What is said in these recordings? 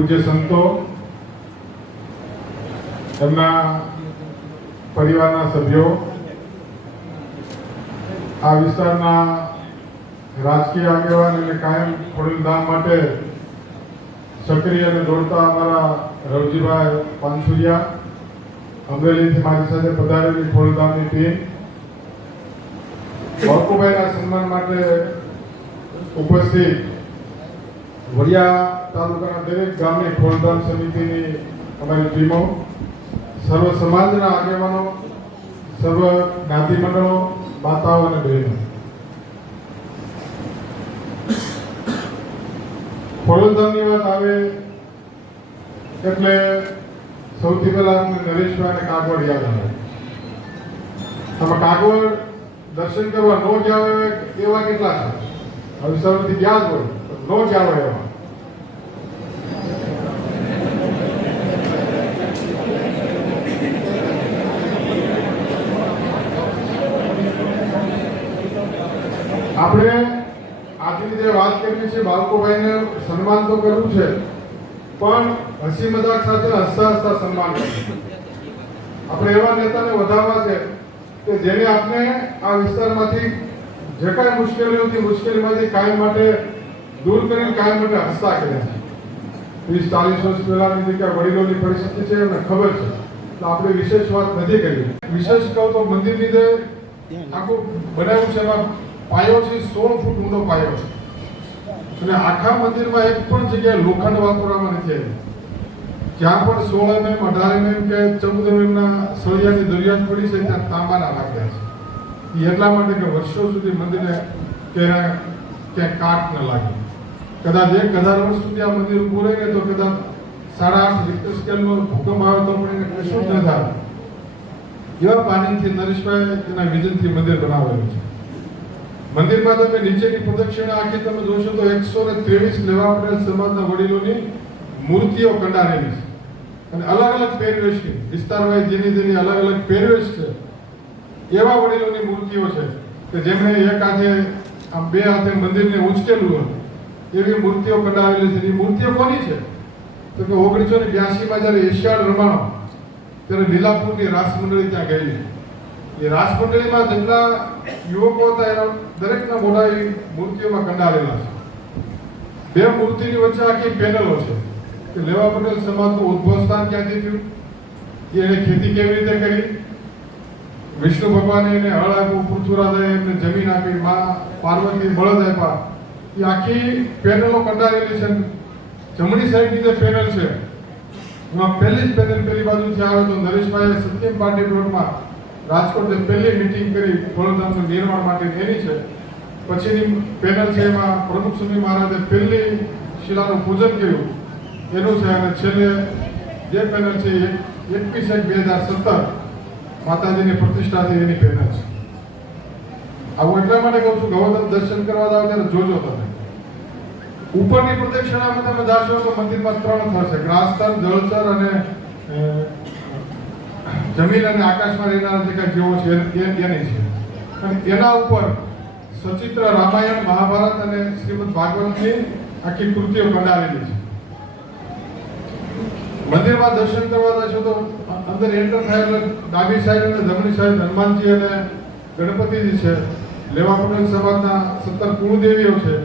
પૂજ્ય સંતો, એમના પરિવારના સભ્યો, આ વિસ્તારના રાજકીય આગેવાન અને કાયમ ખોડીલધામ માટે સક્રિય અને દોડતા અમારા રવજીભાઈ પાનસુરિયા અમરેલીથી મારી સાથે પધારેલી ખોડીલધામની ટીમ બાપુભાઈના સન્માન માટે ઉપસ્થિત વડિયા તાલુકાના દરેક ગામની ખોલધામ સમિતિની અમારી ટીમો, સર્વ સમાજના આગેવાનો, સર્વ જ્ઞાતિ મંડળો, માતાઓ અને બહેનો. ખોડલધામની વાત આવે એટલે સૌથી પહેલા અમને નરેશભાઈ અને કાગવડ યાદ આવે. આમાં કાગવડ દર્શન કરવા નો હોય એવા કેટલા છે? હવે સૌથી ગયા જ હોય નો ગયા હોય એવા. આપણે આજની જે વાત કરીએ છે બાળકોભાઈને સન્માન તો કરવું છે, પણ હસી મજાક સાથે હસતા હસતા સન્માન કરવું આપણે એવા નેતાને વધારવા છે કે જેને આપણે આ વિસ્તારમાંથી જે કાંઈ મુશ્કેલીઓ હતી મુશ્કેલીમાંથી કાયમ માટે દૂર કરીને કાયમ માટે હસતા કર્યા છે. ત્રીસ, ચાલીસ વર્ષ પહેલાની જે કાંઈ વડીલોની પરિસ્થિતિ છે એમને ખબર છે. તો આપણે વિશેષ વાત નથી કરી. વિશેષ કહું તો મંદિરની જે આખું બનાવ્યું છે એમાં પાયો છે, સોળ ફૂટ ઊંડો પાયો છે. અને આખા મંદિરમાં એક પણ જગ્યાએ લોખંડ વાપરવામાં નથી આવ્યું. જ્યાં પણ સોળ એમએમ અઢાર એમએમ કે ચૌદ એમએમ ના સળિયાની દરિયાત પડી છે, ત્યાં તાંબાના લાગ્યા છે. એ એટલા માટે કે વર્ષો સુધી મંદિરે ક્યાંય ક્યાંય કાટ ન લાગે. કદાચ એક હજાર વર્ષ સુધી આ મંદિર ઊભું રહી તો કદાચ સાડા આઠ રિક્ટર સ્કેલનો ભૂકંપ આવે તો પણ એને કશું જ ન થાય. એવા પાણીથી નરેશભાઈ એના વિઝનથી મંદિર બનાવેલું છે. મંદિરમાં તમે નીચેની પ્રદક્ષિણા આખી તમે જોશો તો એકસો ને ત્રેવીસ લેવા પટેલ સમાજના વડીલોની મૂર્તિઓ કંડારેલી છે. અને અલગ અલગ પહેરવેશની વિસ્તાર વાઇઝ જેની જેની અલગ અલગ પહેરવેશ છે, એવા વડીલોની મૂર્તિઓ છે કે જેમણે એક હાથે આમ બે હાથે મંદિરને ઉંચકેલું હોય, એવી મૂર્તિઓ કંડારેલી છે. એ મૂર્તિઓ કોની છે? તો કે ઓગણીસો ને બ્યાસીમાં જ્યારે એશિયાડ રમાણો, ત્યારે લીલાપુરની રાસ મંડળી ત્યાં ગયેલી. એ મંડળીમાં જેટલા યુવકો હતા, એના દરેકના મોઢા એ મૂર્તિઓમાં કંડારેલા છે. બે મૂર્તિની વચ્ચે આખી પેનલો છે. કે લેવા પટેલ સમાજનું ઉદ્ભવ સ્થાન ક્યાંથી થયું? એને ખેતી કેવી રીતે કરી? વિષ્ણુ ભગવાને એને હળ આપ્યું પૃથ્વીરાજે એમને જમીન આપી, માં પાર્વતી બળદ આપ્યા. એ આખી પેનલો કંડારેલી છે. જમણી સાઈડની જે પેનલ છે, એમાં પહેલી જ પેનલ પેલી બાજુથી આવે તો નરેશભાઈએ સત્યમ પાર્ટી પ્લોટમાં રાજકોટ પહેલી મીટિંગ કરી ખોળધામનું નિર્માણ માટે એની છે. પછીની પેનલ છે એમાં પ્રમુખ સ્વામી મહારાજે પહેલી શિલાનું પૂજન કર્યું. એનું છે અને છેલ્લે જે પેનલ છે એકવીસ એક બે હજાર સત્તર માતાજીની પ્રતિષ્ઠા થઈ એની પેનલ છે. આવું એટલા માટે કહું છું ગૌતમ દર્શન કરવા જાવ ત્યારે જોજો તમે. ઉપરની પ્રદક્ષિણામાં તમે જાશો તો મંદિરમાં ત્રણ થશે ગ્રાસતર જળચર અને જમીન અને આકાશમાં રહેનારા જે કાંઈ જીવો છે, એ- એની છે. અને એના ઉપર સચિત્ર રામાયણ, મહાભારત અને શ્રીમદ ભાગવતની આખી કૃતિઓ કંડારેલી છે. મંદિરમાં દર્શન કરવા જશો તો અંદર એન્ટર થાય ડાબી સાઈડ અને જમણી સાઈડ હનુમાનજી અને ગણપતિજી છે. લેવા પટેલ સમાજના સત્તર કુળદેવીઓ છે.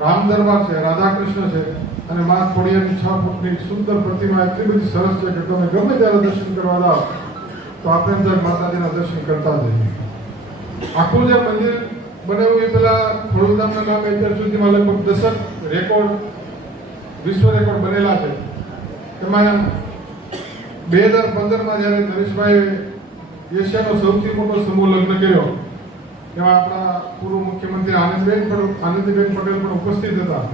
રામ દરબાર છે રાધા કૃષ્ણ છે. અને મા ખોડિયાની છ ફૂટની સુંદર પ્રતિમા એટલી બધી સરસ છે કે તમે ગમે ત્યારે દર્શન કરવા જાઓ તો આપણે અંદર માતાજીના દર્શન કરતા જઈએ આખું જે મંદિર બનાવ્યું એ પેલા ખોડલધામના નામે અત્યાર સુધીમાં લગભગ દસક રેકોર્ડ વિશ્વ રેકોર્ડ બનેલા છે. એમાં બે હજાર પંદરમાં જ્યારે નરેશભાઈ એશિયાનો સૌથી મોટો સમૂહ લગ્ન કર્યો, એમાં આપણા પૂર્વ મુખ્યમંત્રી આનંદબેન પણ આનંદીબેન પટેલ પણ ઉપસ્થિત હતા.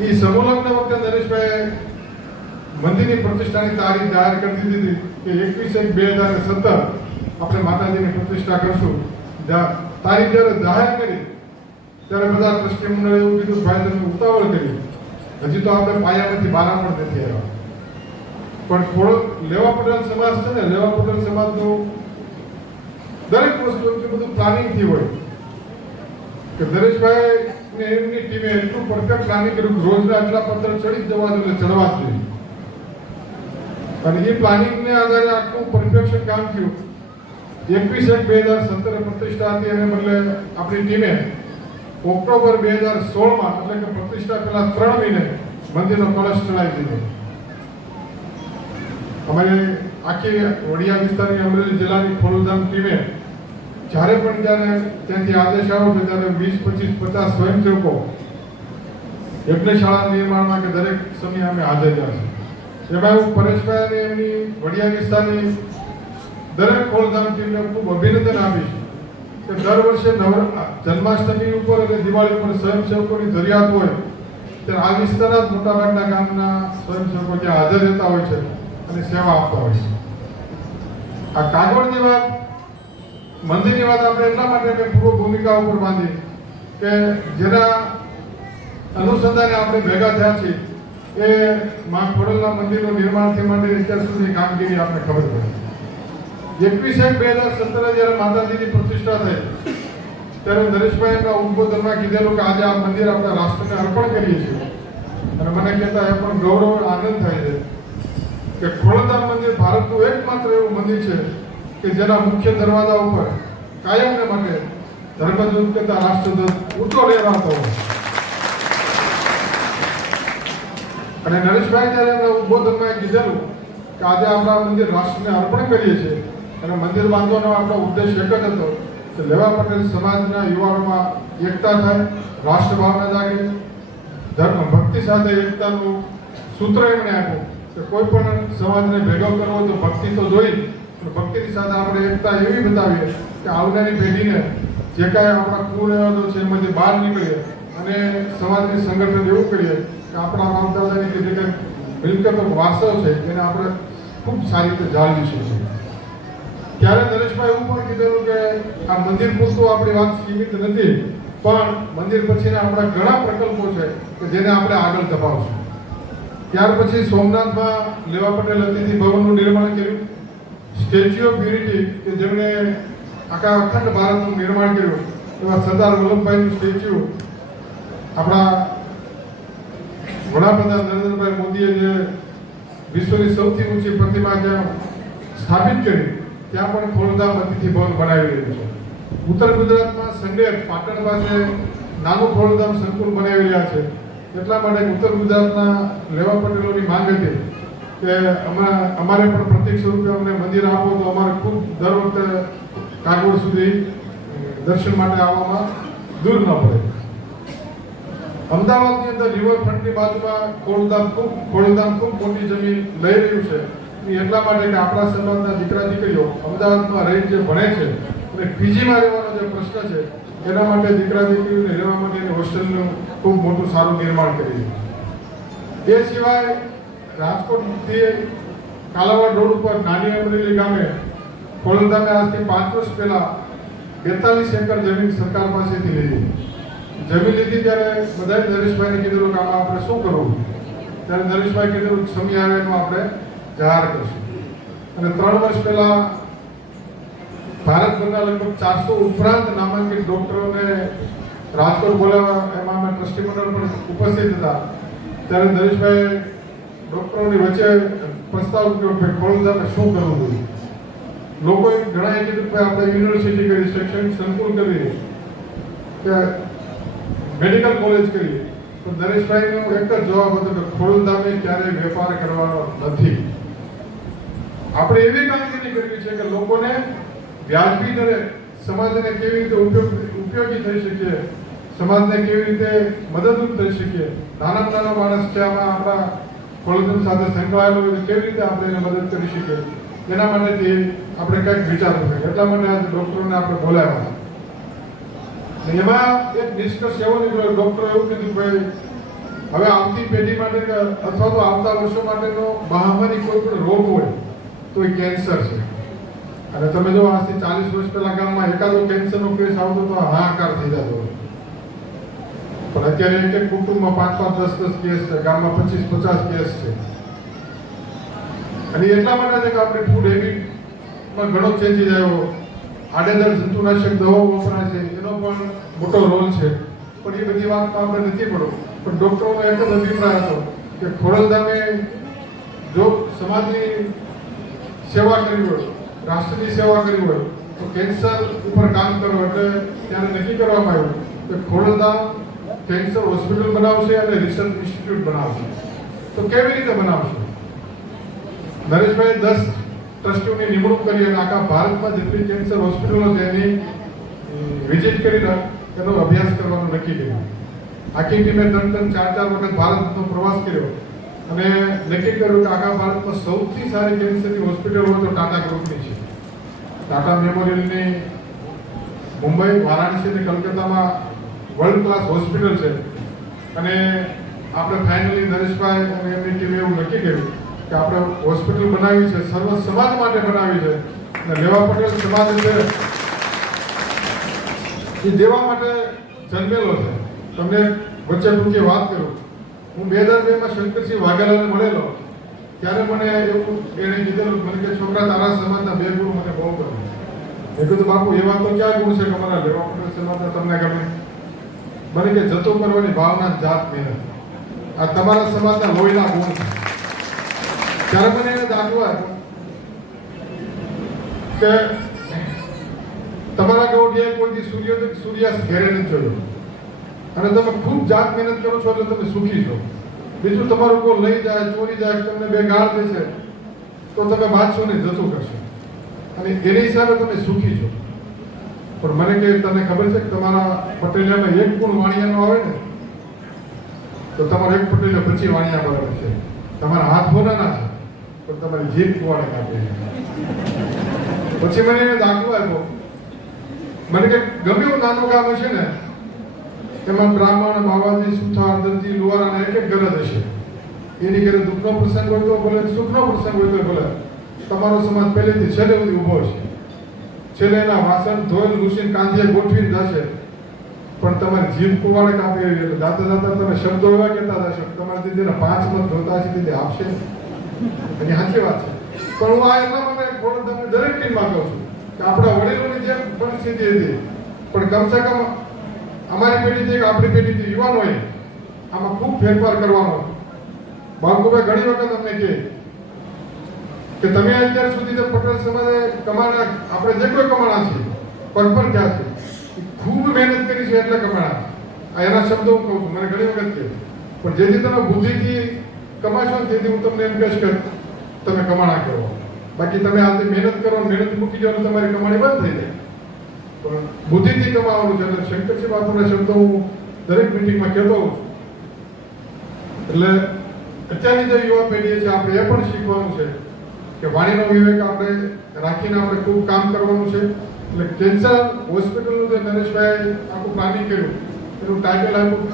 એ સમોલગ્ન વખતે નરેશભાઈ મંદિરની પ્રતિષ્ઠાની તારીખ જાહેર કરી દીધી હતી કે એકવીસ એક બે હજાર સત્તર આપણે માતાજીની પ્રતિષ્ઠા કરશું તારીખ જ્યારે જાહેર કરી ત્યારે બધા ટ્રસ્ટી મંડળે એવું કીધું ભાઈ તમે ઉતાવળ કરી હજી તો આપણે પાયામાંથી બારામણ નથી આવ્યા પણ થોડો લેવા પટેલ સમાજ છે ને લેવા પટેલ સમાજનું દરેક વસ્તુ બધું પ્લાનિંગથી હોય કે નરેશભાઈ ને એમની ટીમે એટલું પરફેક્ટ પ્લાનિંગ કર્યું કે રોજના આટલા પત્ર ચડી જવા જોઈએ ચડવા જોઈએ અને એ પ્લાનિંગને આધારે આખું પરફેક્શન કામ થયું. એકવીસ એક બે હજાર સત્તર પ્રતિષ્ઠા હતી એને બદલે આપણી ટીમે ઓક્ટોબર બે હજાર સોળમાં, એટલે કે પ્રતિષ્ઠા પહેલા ત્રણ મહિને મંદિરનો કળશ ચડાવી દીધો. અમારી આખી વડિયા વિસ્તારની અમરેલી જિલ્લાની ખોડલધામ ટીમે જ્યારે પણ જ્યારે ત્યાંથી આદેશ આવ્યો કે ત્યારે વીસ, પચીસ, પચાસ સ્વયંસેવકો યજ્ઞશાળા નિર્માણમાં કે દરેક સમય અમે હાજર રહ્યા છે એમાં હું પરેશભાઈ અને એમની વડિયા વિસ્તારની દરેક ખોડલધામ ટીમને ખૂબ અભિનંદન આપીશ કે દર વર્ષે નવ જન્માષ્ટમી ઉપર અને દિવાળી ઉપર સ્વયંસેવકોની જરૂરિયાત હોય, ત્યારે આ વિસ્તારના જ મોટાભાગના ગામના સ્વયંસેવકો ત્યાં હાજર રહેતા હોય છે અને સેવા આપતા હોય છે. આ કાગળની વાત મંદિરની વાત આપણે એટલા માટે મેં પૂર્વ ભૂમિકા ઉપર બાંધી કે જેના અનુસંધાને આપણે ભેગા થયા છીએ, એ માં ખોડલના મંદિરનું નિર્માણથી માંડી અત્યાર સુધી કામગીરી આપણે ખબર પડી. એકવીસ એક બે હજાર સત્તરે જ્યારે માતાજીની પ્રતિષ્ઠા થઈ, ત્યારે નરેશભાઈ એમના ઉદબોધનમાં કીધેલું કે આજે આ મંદિર આપણે રાષ્ટ્રને અર્પણ કરીએ છીએ. અને મને કહેતા એ પણ ગૌરવ, આનંદ થાય છે કે ખોડલધામ મંદિર ભારતનું એકમાત્ર એવું મંદિર છે કે જેના મુખ્ય દરવાજા ઉપર કાયમને માટે ધર્મદૂત કરતા રાષ્ટ્રદૂત ઊંચો લેવાતો અને નરેશભાઈ જ્યારે એમના ઉદબોધનમાં કીધેલું કે આજે આપણા મંદિર રાષ્ટ્રને અર્પણ કરીએ છીએ, અને મંદિર બાંધવાનો આપણો ઉદ્દેશ એક જ હતો કે લેવા પટેલ સમાજના યુવાનોમાં એકતા થાય, રાષ્ટ્રભાવના જાગે, ધર્મ ભક્તિ સાથે એકતાનું સૂત્ર એમણે આપ્યું કે કોઈ પણ સમાજને ભેગો કરવો તો ભક્તિ તો જોઈ ભક્તિની સાથે આપણે એકતા એવી બતાવીએ કે આવનારી પેઢીને જે કાંઈ આપણા કુરિવાજો છે એમાંથી બહાર નીકળીએ અને સમાજની સંગઠન એવું કરીએ કે આપણા દાદાની જે કાંઈ મિલકતો વારસો છે, એને આપણે ખૂબ સારી રીતે જાળવી શકીએ. ત્યારે નરેશભાઈ એવું પણ કીધેલું કે આ મંદિર પૂરતું આપણી વાત સીમિત નથી, પણ મંદિર પછીના આપણા ઘણા પ્રકલ્પો છે કે જેને આપણે આગળ ધપાવશું. ત્યાર પછી સોમનાથમાં લેવા પટેલ અતિથિ ભવનનું નિર્માણ કર્યું. સ્ટેચ્યુ ઓફ યુનિટી કે જેમણે આખા અખંડ ભારતનું નિર્માણ કર્યું, એવા સરદાર વલ્લભભાઈનું સ્ટેચ્યુ. આપણા વડાપ્રધાન નરેન્દ્રભાઈ મોદીએ જે વિશ્વની સૌથી ઊંચી પ્રતિમા જ્યાં સ્થાપિત કરી, ત્યાં પણ ખોડધામ અતિથિ ભવન બનાવી રહ્યું છે. ઉત્તર ગુજરાતમાં સંડે પાટણ પાસે નાનું ખોડધામ સંકુલ બનાવી રહ્યા છે, એટલા માટે ઉત્તર ગુજરાતના લેવા પટેલોની માંગ હતી. કે અમારા અમારે પણ પ્રત્યક્ષ રૂપે અમને મંદિર આપો તો અમારે ખૂબ દર વખતે કાગોળ સુધી દર્શન માટે આવવામાં દૂર ન પડે. અમદાવાદની અંદર રિવરફ્રન્ટની બાજુમાં કોળધામ ખૂબ કોળધામ ખૂબ મોટી જમીન લઈ રહ્યું છે. એટલા માટે કે આપણા સમાજના દીકરા દીકરીઓ અમદાવાદમાં રહી જે ભણે છે અને પીજીમાં રહેવાનો જે પ્રશ્ન છે, એના માટે દીકરા દીકરીઓને રહેવા માટે હોસ્ટેલનું ખૂબ મોટું સારું નિર્માણ કર્યું એ સિવાય રાજકોટથી કાલાવાડ રોડ ઉપર નાની અમરેલી ગામે ખોડલધામે આજથી પાંચ વર્ષ પહેલા બેતાલીસ એકર જમીન સરકાર પાસેથી લીધી. જમીન લીધી ત્યારે બધા નરેશભાઈને કીધેલું કે આમાં આપણે શું કરવું? ત્યારે નરેશભાઈ કીધેલું સમય આવે એનું આપણે જાહેર કરશું. અને ત્રણ વર્ષ પહેલા ભારતભરના લગભગ ચારસો ઉપરાંત નામાંકિત ડોક્ટરોને રાજકોટ બોલાવવા એમાં અમે ટ્રસ્ટી મંડળ પણ ઉપસ્થિત હતા. ત્યારે નરેશભાઈ ડોક્ટરોની વચ્ચે પ્રસ્તાવ કે ખોલધામે શું કરવું જોઈએ? લોકોએ ઘણા કીધું કે આપણે યુનિવર્સિટી કરી, શૈક્ષણિક સંકુલ કરીએ કે મેડિકલ કોલેજ કરીએ તો નરેશભાઈનો એક જ જવાબ હતો કે ખોડલધામે ક્યારેય વેપાર કરવાનો નથી. આપણે એવી કામગીરી કરવી છે કે લોકોને વ્યાજબી દરે સમાજને કેવી રીતે ઉપયોગ, ઉપયોગી થઈ શકીએ, સમાજને કેવી રીતે મદદરૂપ થઈ શકીએ. નાના નાના માણસ છે, આમાં આપણા ખોડલધામ સાથે સંકળાયેલું હોય તો કેવી રીતે આપણે એને મદદ કરી શકીએ? એના માટેથી આપણે કંઈક વિચારવું જોઈએ એટલા માટે આજે ડૉક્ટરોને આપણે બોલાવ્યા એમાં એક નિષ્કર્ષ એવો નીકળ્યો ડૉક્ટર એવું કીધું ભાઈ હવે આવતી પેઢી માટે અથવા તો આવતા વર્ષો માટેનો મહામારી કોઈ પણ રોગ હોય તો એ કેન્સર છે. અને તમે જો આજથી ચાલીસ વર્ષ પહેલા ગામમાં એકાદો કેન્સરનો કેસ આવતો તો હાહાકાર થઈ જતો હતો. પણ અત્યારે એક કુટુંબમાં પાંચ પાંચ દસ દસ કેસ છે, ગામમાં પચીસ પચાસ કેસ છે. અને એટલા માટે છે કે આપણે ફૂડ હેબિટમાં ઘણો ચેન્જીસ આવ્યો આડેધડ જંતુનાશક દવાઓ વપરાય છે, એનો પણ મોટો રોલ છે. પણ એ બધી વાત આપણે નથી પડો પણ ડૉક્ટરોનો એક જ અભિપ્રાય હતો કે ખોડલધામે જો સમાજની સેવા કરવી હોય, રાષ્ટ્રની સેવા કરવી હોય, તો કેન્સર ઉપર કામ કરવું એટલે ત્યારે નક્કી કરવામાં આવ્યું કે ખોડલધામ કેન્સર હોસ્પિટલ બનાવશે અને રિસર્ચ ઇન્સ્ટિટ્યૂટ બનાવશે. તો કેવી રીતે બનાવશે? નરેશભાઈ દસ ટ્રસ્ટીઓની નિમણૂક કરી અને આખા ભારતમાં જેટલી કેન્સર હોસ્પિટલો છે એની વિઝિટ કરીને એનો અભ્યાસ કરવાનું નક્કી કર્યું. આખી ટીમે ત્રણ ત્રણ ચાર ચાર વખત ભારતનો પ્રવાસ કર્યો અને નક્કી કર્યું કે આખા ભારતમાં સૌથી સારી કેન્સરની હોસ્પિટલ હોય તો ટાટા ગ્રુપની છે. ટાટા મેમોરિયલની મુંબઈ, વારાણસી અને કલકત્તામાં વર્લ્ડ ક્લાસ હોસ્પિટલ છે. અને આપણે ફાઇનલી નરેશભાઈ અને એમની ટીમે એવું નક્કી કર્યું કે આપણે હોસ્પિટલ બનાવી છે, સર્વ સમાજ માટે બનાવી છે. અને લેવા પટેલ સમાજ છે એ દેવા માટે જન્મેલો છે. તમને વચ્ચે ટૂંકી વાત કરું. હું બે હજાર બેમાં શંકરસિંહ વાઘેલાને મળેલો ત્યારે મને એવું એણે કીધેલું મને કે છોકરા, તારા સમાજના બે ગુરુ મને બહુ ગમે. મેં કીધું, બાપુ, એવા તો ક્યાં ગુણ છે કે અમારા લેવા પટેલ સમાજના? તમને ગમે? મને કે જતો કરવાની ભાવના જાત મહેનત આ તમારા સમાજના લોહીના ગુણ છે. ત્યારે મને એને આપ્યો કે તમારા ગૌડિયાએ કોઈ સૂર્ય સૂર્યાસ્ત ઘેરે નથી જોયો અને તમે ખૂબ જાત મહેનત કરો છો એટલે તમે સુખી છો. બીજું તમારું કોઈ લઈ જાય, ચોરી જાય, તમને બે ગાળ દેશે તો તમે વાંચશો ને જતું કરશો. અને એની હિસાબે તમે સુખી છો. પણ મને કે તને ખબર છે કે તમારા પટેલિયામાં એક ગુણ વાણિયાનો આવે ને, તો તમારો એક પટેલિયો પછી વાણિયા બરાબર છે. તમારા હાથ મોટાના છે, પણ તમારી જીભ કુવાડે કાપે પછી મને એને દાખલો આપ્યો. મને કે ગમે એવું નાનું ગામ હશે ને, એમાં બ્રાહ્મણ માવાજી સુથાર દરજી અને એક એક ઘર જ હશે. એની ઘરે દુઃખનો પ્રસંગ હોય તો ભલે, સુખનો પ્રસંગ હોય તો ભલે. તમારો સમાજ પહેલેથી છેલ્લે સુધી ઊભો છે છેલ્લે એના વાસણ ધોઈને લૂસીને કાંધીએ ગોઠવીને જશે. પણ તમારી જીભ કુવાડે કાપી એવી એટલે દાતા દાતા તમે શબ્દો એવા કહેતા થશો તમારે દીદીના પાંચ મત જોતા છે દીદી આપશે એની સાચી વાત છે. પણ હું આ એટલા માટે થોડું તમને દરેક ટીમમાં કહું છું કે આપણા વડીલોની જેમ પરિસ્થિતિ હતી. પણ કમસે કમ અમારી પેઢીથી આપણી પેઢીથી યુવાનોએ આમાં ખૂબ ફેરફાર કરવાનો. બાળકોભાઈ ઘણી વખત અમને કહે કે તમે અત્યાર સુધી તો પટેલ સમાજે કમાણા, આપણે જે કોઈ કમાણા છે, પણ થયા છે? ખૂબ મહેનત કરી છે એટલે કમાણા આ એના શબ્દો હું કહું છું, મને ઘણી વખત કહે પણ જેથી તમે બુદ્ધિથી કમાશો ને તેથી હું તમને એમ કહીશ કે તમે કમાણા કરો. બાકી તમે આજે મહેનત કરો મહેનત મૂકી જાઓ તમારી કમાણી બંધ થઈ જાય. પણ બુદ્ધિથી કમાવાનું છે એટલે શંકરસિંહ બાપુના શબ્દો હું દરેક મિટિંગમાં કહેતો હોઉં છું. એટલે અત્યારની જે યુવા પેઢી છે, આપણે એ પણ શીખવાનું છે કે વાણીનો વિવેક આપણે રાખીને આપણે ખૂબ કામ કરવાનું છે. એટલે કેન્સર હોસ્પિટલનું જે નરેશભાઈ આખું પ્લાનિંગ કર્યું. એનું ટાઇટલ આપ્યું,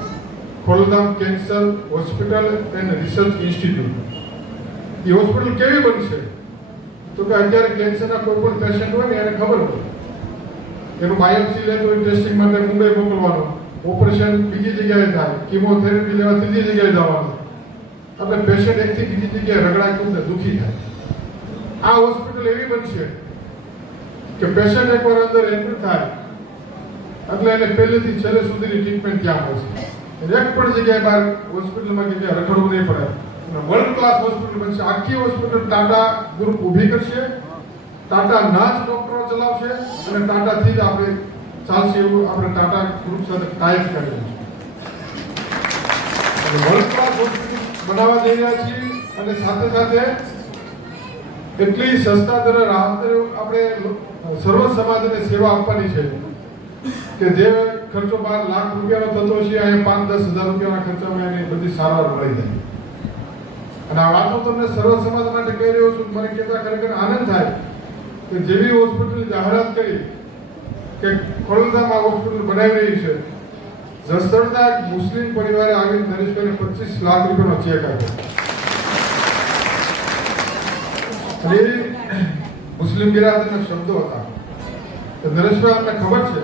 Kholdham cancer hospital and research institute. A hospital કેવી બનશે? તો કે અત્યારે કેન્સરના કોઈ પણ પેશન્ટ હોય ને એને ખબર હોય. એનું બાયોપ્સી લેતો હોય ટેસ્ટિંગ માટે મુંબઈ મોકલવાનો. ઓપરેશન બીજી જગ્યાએ થાય. કિમોથેરાપી લેવા ત્રીજી જગ્યાએ જવાનું. આપણે પેશન્ટ એકથી બીજી જગ્યાએ રગડા કૂદે દુઃખી થાય. આ હોસ્પિટલ એવી બનશે કે પેશન્ટ એકવાર અંદર એન્ટર થાય, એટલે એને પહેલેથી છેલ્લે સુધીની ટ્રીટમેન્ટ ત્યાં મળશે એક પણ જગ્યાએ બહાર હોસ્પિટલમાં કે ત્યાં રખડવું નહીં પડે. વર્લ્ડ ક્લાસ હોસ્પિટલ બનશે. આખી હોસ્પિટલ ટાટા ગ્રુપ ઊભી કરશે. ટાટા ના જ ડોક્ટરો ચલાવશે અને ટાટાથી જ આપણે ચાલશે એવું આપણે ટાટા ગ્રુપ સાથે ટાઈપ કરેલું છે વર્લ્ડ ક્લાસ હોસ્પિટલ બનાવવા જઈ રહ્યા છીએ. અને સાથે સાથે એટલી સસ્તા દરે રાહત આપણે સર્વ સમાજને સેવા આપવાની છે કે જે ખર્ચો બાર લાખ રૂપિયાનો થતો છે, અહીંયા પાંચ દસ હજાર રૂપિયાના ખર્ચામાં એની બધી સારવાર મળી જાય. અને આ વાતો તમને સર્વ સમાજ માટે કહી રહ્યો છું, મને કહેતા ખરેખર આનંદ થાય કે જેવી હોસ્પિટલ જાહેરાત કરી કે ખોડલધામ હોસ્પિટલ બનાવી રહી છે, જસદણના મુસ્લિમ પરિવારે આવી નરેશભાઈને પચીસ લાખ રૂપિયાનો ચેક આપ્યો અને મુસ્લિમ બિરાદરના શબ્દો હતા. તો નરેશભાઈ અમને ખબર છે?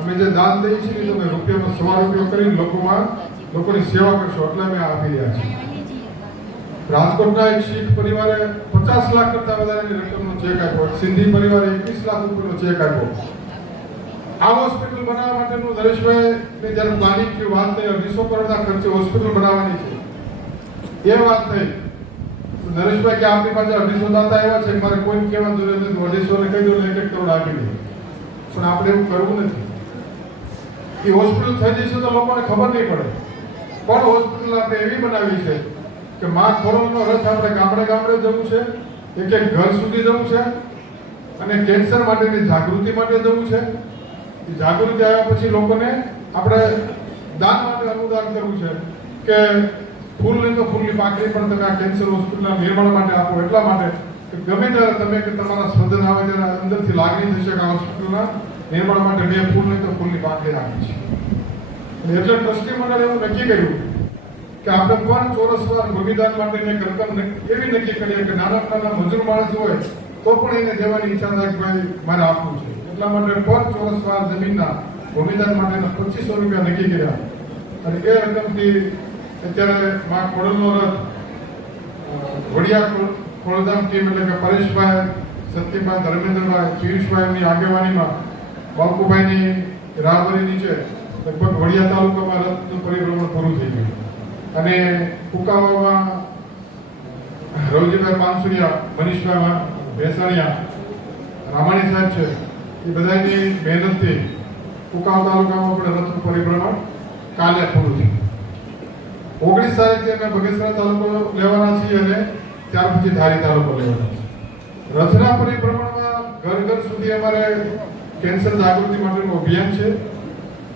અમે જે દાન દઈએ છીએ તમે રૂપિયાનો સવા રૂપિયો કરીને લોકોમાં લોકોની સેવા કરશો, એટલે અમે આપી રહ્યા છીએ. રાજકોટના એક શીખ પરિવારે પચાસ લાખ કરતા વધારેની રકમનો ચેક આપ્યો. સિંધી પરિવારે એકવીસ લાખ રૂપિયાનો ચેક આપ્યો. આ હોસ્પિટલ બનાવવા માટેનું નરેશભાઈ જ્યારે પ્લાનિંગ વાત થઈ, અઢીસો કરોડના ખર્ચે હોસ્પિટલ બનાવવાની છે. એ વાત થઈ. નરેશભાઈ કે આપણી પાસે અઢીસો દાતા આવ્યા છે, મારે કોઈ કહેવા જરૂર નથી અઢીસો ને કહી દો એક એક કરોડ આપી દે. પણ આપણે એવું કરવું નથી. એ હોસ્પિટલ થઈ જશે તો લોકોને ખબર નહીં પડે. પણ હોસ્પિટલ આપણે એવી બનાવી છે કે મા ખોરણનો રથ આપણે ગામડે ગામડે જવું છે, એક એક ઘર સુધી જવું છે, અને કેન્સર માટેની જાગૃતિ માટે જવું છે. એ જાગૃતિ આવ્યા પછી લોકોને આપણે દાન માટે અનુદાન કરવું છે કે ફૂલ તો ફૂલની પાકડી પણ તમે આ કેન્સર હોસ્પિટલના નિર્માણ માટે આપો એટલા માટે કે ગમે ત્યારે તમે કે તમારા સ્વજન આવે ત્યારે અંદરથી લાગણી થશે કે આ હોસ્પિટલના નિર્માણ માટે બે ફૂલ નહીં તો ફૂલની પાકડી રાખી છે. એટલે ટ્રસ્ટી મંડળે એવું નક્કી કર્યું કે આપણે પણ ચોરસવાર ભૂમિદાન માટેની રકમ એવી નક્કી કરીએ કે નાના નાના મજૂર માણસ હોય તો પણ એને દેવાની ઈચ્છા થાય કે ભાઈ મારે આપવું છે. એટલા માટે પર ચોરસવાર જમીનના ભૂમિદાન માટેના પચીસો રૂપિયા નક્કી કર્યા. અને એ રકમથી અત્યારે મા ખોડલનો રથ વડિયા ખોડ- ખોડધામ ટીમ એટલે કે પરેશભાઈ સત્યભાઈ ધર્મેન્દ્રભાઈ, પિયુષભાઈની આગેવાનીમાં બાપુભાઈની રાહબરી નીચે લગભગ વડિયા તાલુકામાં રથનું પરિભ્રમણ પૂરું થઈ ગયું. અને કુકાવામાં રવજીભાઈ પાનસુરિયા મનીષભાઈ ભેસાણિયા, રામાણી સાહેબ છે, એ બધાની મહેનતથી કુકાવ તાલુકામાં પણ રથનું પરિભ્રમણ કાલે પૂરું થયું ઓગણીસ તારીખથી અમે બગસરા તાલુકો લેવાના છીએ અને ત્યાર પછી ધારી તાલુકો લેવાના છે રથના પરિભ્રમણમાં ઘર ઘર સુધી અમારે કેન્સર જાગૃતિ માટેનું અભિયાન છે.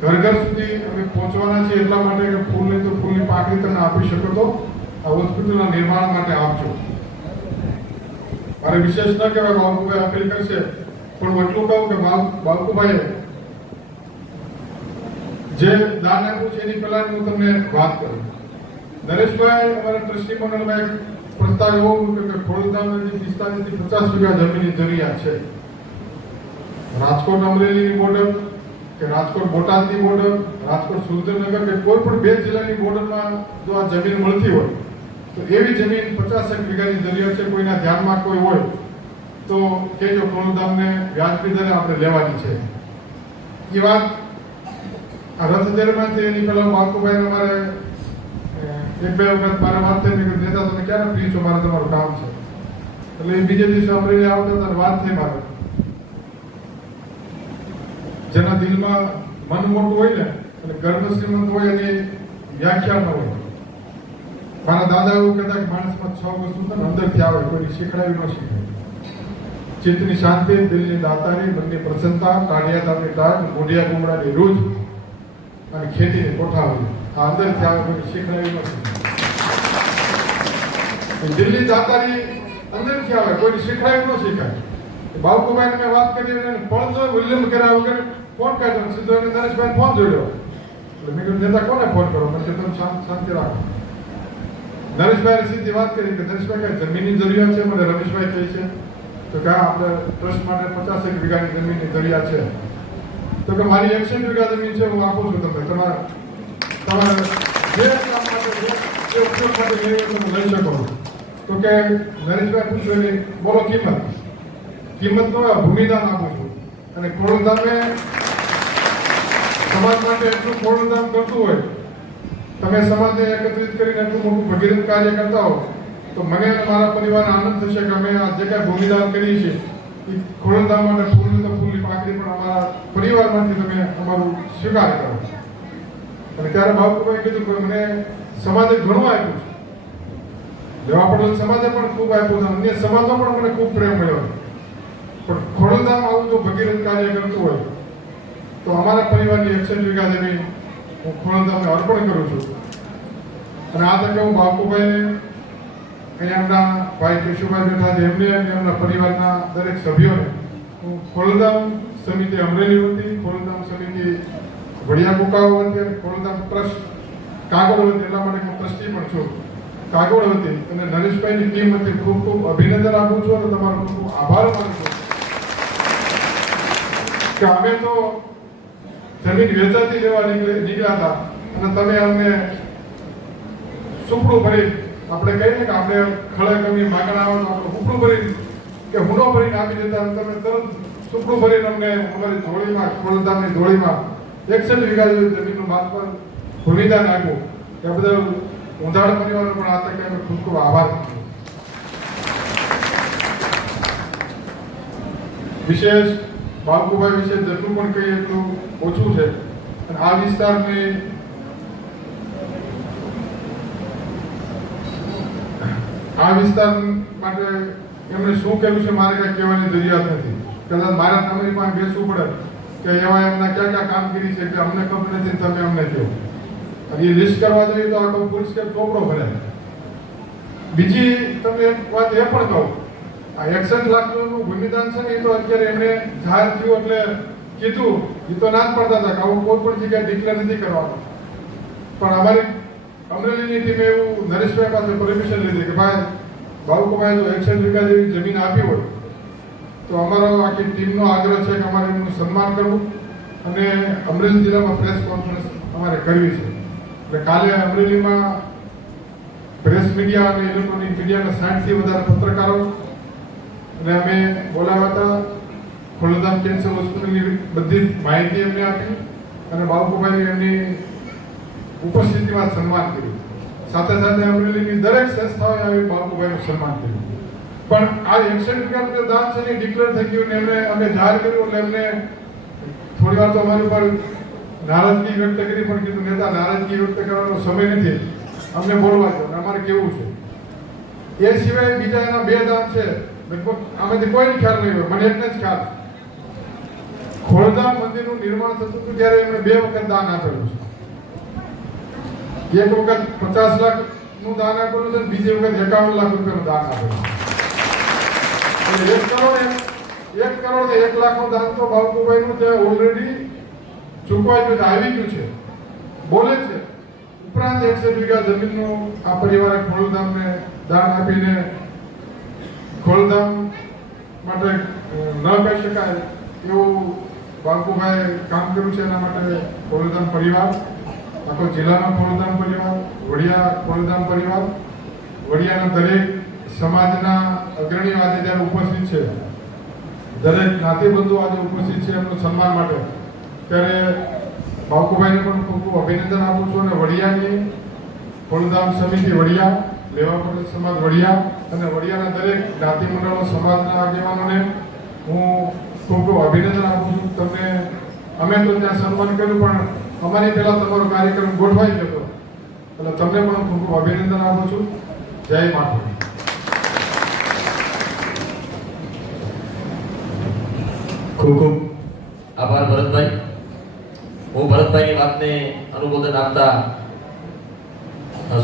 ઘર ઘર સુધી અમે પહોંચવાના છીએ એટલા માટે કે ફૂલ નહીં તો ફૂલની પાકડી તમે આપી શકો તો આ હોસ્પિટલના નિર્માણ માટે આપજો. મારે વિશેષ ન કહેવાય બાબુભાઈ અપીલ કરશે, પણ એટલું કહું કે બાબુ- બાબુભાઈએ જે દાન આપ્યું છે એની પહેલા હું તમને વાત કરું. નરેશભાઈ, અમારા ટ્રસ્ટી મંડળમાં એક પ્રસ્તાવ એવો મૂક્યો કે ખોડલધામની પિસ્તાલીસથી પચાસ વીઘા જમીનની જરૂરિયાત છે. રાજકોટ અમરેલીની બોર્ડર કે રાજકોટ બોટાદની બોર્ડર રાજકોટ સુરેન્દ્રનગર કે કોઈ પણ બે જિલ્લાની બોર્ડરમાં જો આ જમીન મળતી હોય, તો એવી જમીન પચાસ એક વીઘાની જરૂરિયાત છે, કોઈના ધ્યાનમાં કોઈ હોય, તો કહેજો ખોડલધામને વ્યાજબી દરે આપણે લેવાની છે. એ વાત આ રથ દરમિયાન એની પહેલા બાપુભાઈ અમારે એક બે વખત મારે વાત થઈ કીધું, નેતા તમે ક્યારે ફ્રી છો? મારે તમારું કામ છે. એટલે એ બીજે દિવસે અમરેલી આવતા હતા વાત થઈ મારે. જેના દિલમાં મન મોટું હોય ને અને ગર્ભ શ્રીમંત હોય એની વ્યાખ્યા ન હોય. મારા દાદા એવું કહેતા કે માણસમાં છ વસ્તુ છે અંદર અંદરથી હોય કોઈની શીખડાવી ન શીખે. ચિત્તની શાંતિ દિલની દાતારી મનની પ્રસન્નતા કાઢિયાતાની ટાઢ મોઢિયા ગુમડાની રૂજ અને ખેતીની કોઠાવરી આ અંદર થયા હોય કોઈ શીખડાવી નથી દિલ્હી દાતારી અંદરથી આવે કોઈ શીખાય ન શીખાય બાબુભાઈને મેં વાત કરી અને જો વિલંબ કર્યા વગર ફોન કર્યો સીધો એને નરેશભાઈ ફોન જોડ્યો એટલે મેં કીધું, નેતા, કોને ફોન કરો? મને તમે શાંત રાખો. નરેશભાઈ સીધી વાત કરી કે નરેશભાઈ કઈ જમીનની જરૂરિયાત છે? મને રમેશભાઈ કહે છે તો કે આપણે ટ્રસ્ટ માટે પચાસ એક વીઘાની જમીનની જરૂરિયાત છે. તો કે, મારી એકસો વીઘા જમીન છે, હું આપું છું તમને. તમારા, તમારે જે કામ માટે જે- ઉપયોગ માટે લઈ શકો તો કે નરેશભાઈ પૂછ્યું બોલો કિંમત. કિંમત નો ભૂમિદાન આપું છું. અને ખોડલધામે સમાજ માટે એટલું ખોડલધામ કરતું હોય, તમે સમાજને એકત્રિત કરીને એટલું મોટું ભગીરથ કાર્ય કરતા હો, તો મને અને મારા પરિવારને આનંદ થશે કે અમે આ જે કાંઈ ભૂમિદાન કરીએ છીએ. એ ખોડલધામ માટે ફૂલ તો ફૂલની પાકડી પણ અમારા પરિવારમાંથી તમે અમારું સ્વીકાર કરો. અને ત્યારે બાબુભાઈ કીધું કે મને સમાજે ઘણું આપ્યું છે. જવા પટેલ સમાજે પણ ખૂબ આપ્યું છે. અન્ય સમાજો પણ મને ખૂબ પ્રેમ મળ્યો પણ ખોડલધામ આવું જો ભગીરથ કાર્ય કરતું હોય, તો અમારા પરિવારની એકસઠ વીઘા જમીન હું ખોડલધામને અર્પણ કરું છું. અને આ તકે હું બાપુભાઈને, એમના ભાઈ કેશુભાઈ બેઠા છે, એમને અને એમના પરિવારના દરેક સભ્યોને હું ખોડલધામ સમિતિ અમરેલી વતી, ખોડલધામ સમિતિ વડિયા કુકાઓ વતી અને ખોડલધામ ટ્રસ્ટ કાગળ વતી, એટલા માટે હું ટ્રસ્ટી પણ છું. કાગોળ વતી અને નરેશભાઈની ટીમ વતી ખૂબ ખૂબ અભિનંદન આપું છું અને તમારો ખૂબ ખૂબ આભાર માનું છું. કે અમે તો જમીન વેચાતી લેવા નીકળે નીકળ્યા હતા. અને તમે અમને સુપડું ભરી આપણે કહીએ કે આપણે ખળે કમી માગણા આવે તો આપણે ઉપડું ભરી કે હુનો ભરીને આપી દેતા તમે તરત સુપડું ભરીને અમને અમારી ધોળીમાં ખોલધામની ધોળીમાં એકસઠ વીઘા જમીનનું પર ભૂમિદાન આપ્યું. એ બદલ ઊંધાડ પરિવારનો પણ આ તકે અમે ખૂબ ખૂબ આભાર. વિશેષ બાબુભાઈ વિશે જેટલું પણ કહીએ એટલું ઓછું છે. અને આ વિસ્તારની આ વિસ્તાર માટે એમણે શું કર્યું છે મારે કાંઈ કહેવાની જરૂરિયાત નથી. કદાચ મારા તમારી પાસે બેસવું પડે કે એવા એમના ક્યાં ક્યાં કામગીરી છે કે અમને ખબર નથી તમે અમને કહો. અને એ લિસ્ટ કરવા જઈએ તો આખો ફૂલ કે ચોપડો ભરે. બીજી તમને એક વાત એ પણ કહું, આ એકસઠ લાખનું ભૂમિદાન છે ને, એ તો અત્યારે એમણે જાહેર થયું એટલે કીધું. એ તો ના જ પડતા હતા કે આવું કોઈ પણ જગ્યાએ ડિક્લેર નથી કરવાનું. પણ અમારી અમરેલીની ટીમે એવું નરેશભાઈ પાસે પરમિશન લીધી કે ભાઈ બાબુકુભાઈ જો એકસઠ વીઘા જેવી જમીન આપી હોય, તો અમારો આખી ટીમનો આગ્રહ છે કે અમારે એમનું સન્માન કરવું અને અમરેલી જિલ્લામાં પ્રેસ કોન્ફરન્સ અમારે કરવી છે. કાલે અમરેલીમાં પ્રેસ મીડિયા અને ઇલેક્ટ્રોનિક મીડિયાના સાઠથી વધારે પત્રકારો અને અમે બોલાવ્યા હતા. ખોલધામ કેન્સર હોસ્પિટલની બધી જ માહિતી એમને આપી અને બાબુભાઈ એમની ઉપસ્થિતિમાં સન્માન કર્યું. સાથે સાથે અમરેલીની દરેક સંસ્થાઓએ આવી બાબુભાઈનું સન્માન કર્યું. પણ આ એક્સિડન્ટ વીઘા રૂપિયા દાન છે એ ડિક્લેર થઈ ગયું ને એમને અમે જાહેર કર્યું એટલે એમને થોડી વાર તો અમારી ઉપર નારાજગી વ્યક્ત કરી પણ કીધું, નેતા, નારાજગી વ્યક્ત કરવાનો સમય નથી. અમને બોલવા દો અમારે કેવું છે? એ સિવાય બીજા એના બે દાન છે. લગભગ આમાંથી કોઈને ખ્યાલ નહીં હોય, મને એકને જ ખ્યાલ ખોડધામ મંદિરનું નિર્માણ થતું હતું ત્યારે એમણે બે વખત દાન આપેલું છે. એક વખત પચાસ લાખનું દાન આપેલું છે બીજી વખત એકાવન લાખ રૂપિયાનું દાન આપેલું એક કરોડ એક કરોડ એક લાખનું દાન તો બાબુભાઈ નું ત્યાં ઓલરેડી ચૂકવાઈ ગયું આવી ગયું છે. બોલે છે. ઉપરાંત એકસો વીઘા જમીનનું આ પરિવારે ખોડલધામને દાન આપીને ખોળધામ માટે ન કહી શકાય એવું બાપુભાઈ કામ કર્યું છે એના માટે ખોળધામ પરિવાર, આખો જિલ્લાનો ખોળધામ પરિવાર, વડિયા ખોળધામ પરિવાર, વડિયાના દરેક સમાજના અગ્રણીઓ આજે ત્યારે ઉપસ્થિત છે, દરેક જ્ઞાતિબંધુ આજે ઉપસ્થિત છે એમનું સન્માન માટે. ત્યારે બાપુભાઈને પણ ખૂબ ખૂબ અભિનંદન આપું છું અને વડિયાની ફળધામ સમિતિ વડિયા, લેવા પટેલ સમાજ વડિયા અને વડિયાના દરેક જ્ઞાતિ મંડળો સમાજના આગેવાનોને હું ખૂબ ખૂબ અભિનંદન આપું છું. તમને અમે તો ત્યાં સન્માન કર્યું, પણ અમારી પહેલાં તમારો કાર્યક્રમ ગોઠવાઈ ગયો એટલે તમને પણ ખૂબ ખૂબ અભિનંદન આપું છું. જય માતા ખૂબ ખૂબ આભાર ભરતભાઈ. હું ભરતભાઈની વાતને અનુમોદન આપતા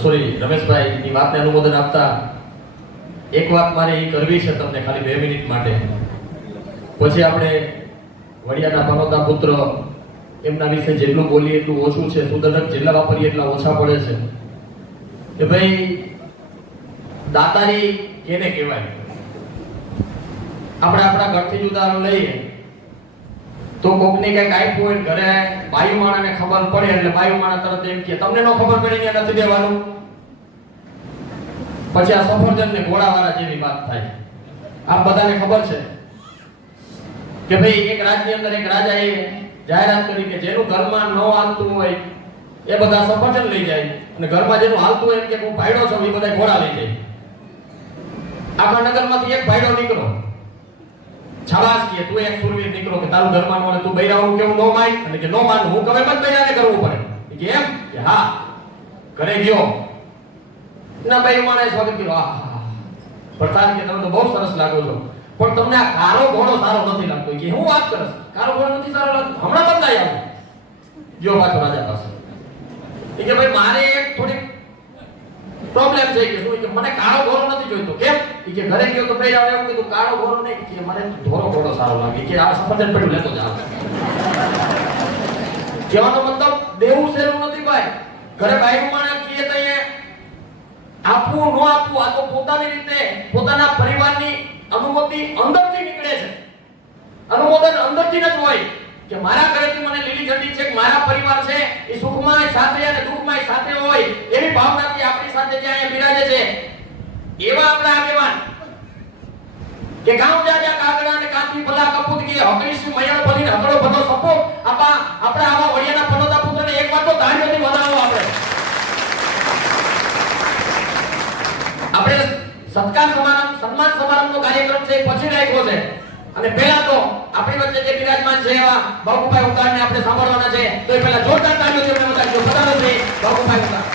સોરી રમેશભાઈની વાતને અનુમોદન આપતા, એક વાત મારે એ કરવી છે તમને ખાલી બે મિનિટ માટે. પછી આપણે વડિયાના પનોતા પુત્ર, એમના વિશે જેટલું બોલીએ એટલું ઓછું છે. સુદર્શક જેટલા વાપરીએ એટલા ઓછા પડે છે. કે ભાઈ દાતારી કેને કહેવાય? આપણે આપણા ઘરથી જ ઉદાહરણ લઈએ. તો કોકને કંઈક આપ્યું હોય ઘરે બાયુ માણાને ખબર પડે એટલે બાયુ માણા તરત એમ કે તમને નો ખબર પડી ને નથી દેવાનું પછી આ સફરજન ને ઘોડાવાળા જેવી વાત થાય. આ બધાને ખબર છે કે ભાઈ, એક રાજ્યની અંદર એક રાજાએ જાહેરાત કરી કે જેનું ઘરમાં ન હાલતું હોય, એ બધા સફરજન લઈ જાય. અને ઘરમાં જેનું હાલતું હોય કે હું ભાઈડો છું એ બધા ઘોડા લઈ જાય. આખા નગરમાંથી એક ભાઈડો નીકળો છાવાસ કે તું એક સુરવીર નીકળો કે તારું ઘરમાં નો તું બૈરાવું કેવું નો માય? અને કે નો માન, હું કવે પણ બૈરાને કરવું પડે. કે એમ? કે હા. ઘરે ગયો. ના, ભાઈ માણે સ્વાગત કર્યું. આહા પ્રતાપ કે તમે તો બહુ સરસ લાગો છો. પણ તમને આ કારો ઘોડો સારો નથી લાગતો. કે હું વાત કરસ કારો ઘોડો નથી સારો લાગતો? હમણાં બદલાઈ આવું ગયો પાછો રાજા પાસે. કે ભાઈ, મારે થોડીક પ્રોબ્લેમ કે શું કે મને કાળો ઘોડો નથી જોઈતો. કેમ? કે ઘરે ગયો તો પહેલા એવું કીધું, કાળો ઘોડો નહીં. કે મને ધોરો ઘોડો સારો લાગે. કે, આ સફરજન પડ્યું, લેતો જાવ કહેવાનો મતલબ, દેવું સેરું નથી ભાઈ. ઘરે ભાઈ માણસ કીએ તો આપવું ન આપવું, આ તો પોતાની રીતે, પોતાના પરિવારની અનુમતિ અંદરથી નીકળે છે. અનુમોદન અંદરથી જ હોય. કે મારા ઘરેથી મને લીલી ઝંડી છે કે મારા પરિવાર છે, એ સુખમાં સાથે અને દુઃખમાં સાથે હોય, એવી ભાવનાથી આપણી સાથે જે અહીંયા બિરાજે છે. એવા આપણા આગેવાન કે ગામ જાજા કાગડા અને કાંથી ભલા કપૂત કે હકરીશી મૈયાનો બનીને હકડો બધો સપો, આપા, આપણે આવા વડિયાના પનોતા પુત્રને એક વાર તો ધાન્યથી વધાવો આપણે. આપણે સત્કાર સમારંભ, સન્માન સમારંભનો કાર્યક્રમ છે પછી રાખ્યો છે. અને પહેલા તો આપણી વચ્ચે જે બિરાજમાન છે એવા બાબુભાઈ ઉતારને આપણે સાંભળવાના છે. તો એ પહેલા જોરદાર તાળીઓ એમને વધારજો પધારો છે બાબુભાઈ ઉતાર.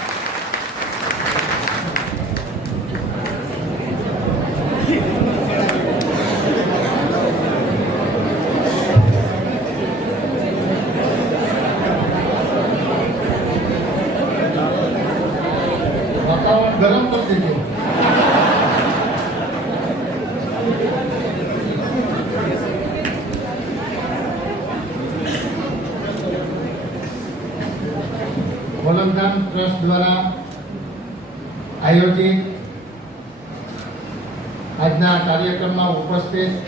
આયોજિત આજના કાર્યક્રમમાં ઉપસ્થિત